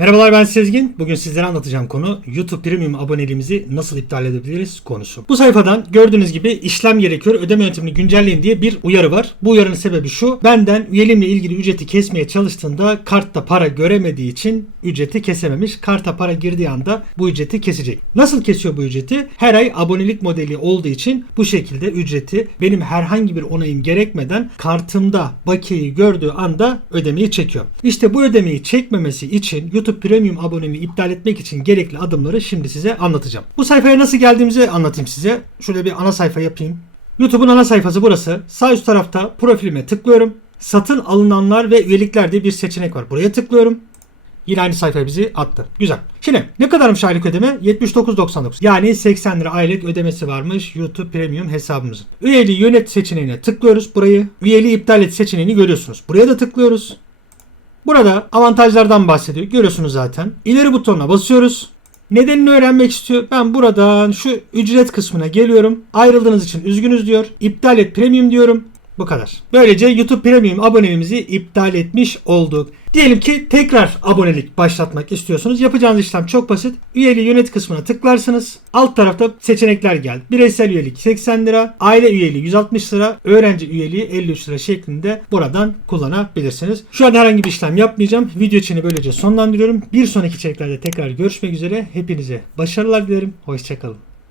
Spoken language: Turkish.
Merhabalar ben Sezgin. Bugün sizlere anlatacağım konu YouTube Premium aboneliğimizi nasıl iptal edebiliriz konusu. Bu sayfadan gördüğünüz gibi işlem gerekiyor ödeme yöntemini güncelleyin diye bir uyarı var. Bu uyarının sebebi şu. Benden üyeliğimle ilgili ücreti kesmeye çalıştığında kartta para göremediği için ücreti kesememiş. Karta para girdiği anda bu ücreti kesecek. Nasıl kesiyor bu ücreti? Her ay abonelik modeli olduğu için bu şekilde ücreti benim herhangi bir onayım gerekmeden kartımda bakiyeyi gördüğü anda ödemeyi çekiyor. İşte bu ödemeyi çekmemesi için YouTube Premium aboneliğini iptal etmek için gerekli adımları şimdi size anlatacağım. Bu sayfaya nasıl geldiğimizi anlatayım size. Şöyle bir ana sayfa yapayım. YouTube'un ana sayfası burası. Sağ üst tarafta profilime tıklıyorum. Satın alınanlar ve üyelikler diye bir seçenek var. Buraya tıklıyorum. Yine aynı sayfaya bizi attı. Güzel. Şimdi ne kadarmış aylık ödeme? 79.99. Yani 80 lira aylık ödemesi varmış YouTube Premium hesabımızın. Üyeliği yönet seçeneğine tıklıyoruz burayı. Üyeliği iptal et seçeneğini görüyorsunuz. Buraya da tıklıyoruz. Burada avantajlardan bahsediyor. Görüyorsunuz zaten. İleri butonuna basıyoruz. Nedenini öğrenmek istiyor. Ben buradan şu ücret kısmına geliyorum. Ayrıldığınız için üzgünüz diyor. İptal et premium diyorum. Bu kadar. Böylece YouTube Premium aboneliğimizi iptal etmiş olduk. Diyelim ki tekrar abonelik başlatmak istiyorsunuz. Yapacağınız işlem çok basit. Üyeliği yönet kısmına tıklarsınız. Alt tarafta seçenekler geldi. Bireysel üyelik 80 lira, aile üyeliği 160 lira, öğrenci üyeliği 53 lira şeklinde buradan kullanabilirsiniz. Şu an herhangi bir işlem yapmayacağım. Video içini böylece sonlandırıyorum. Bir sonraki içeriklerde tekrar görüşmek üzere. Hepinize başarılar dilerim. Hoşçakalın.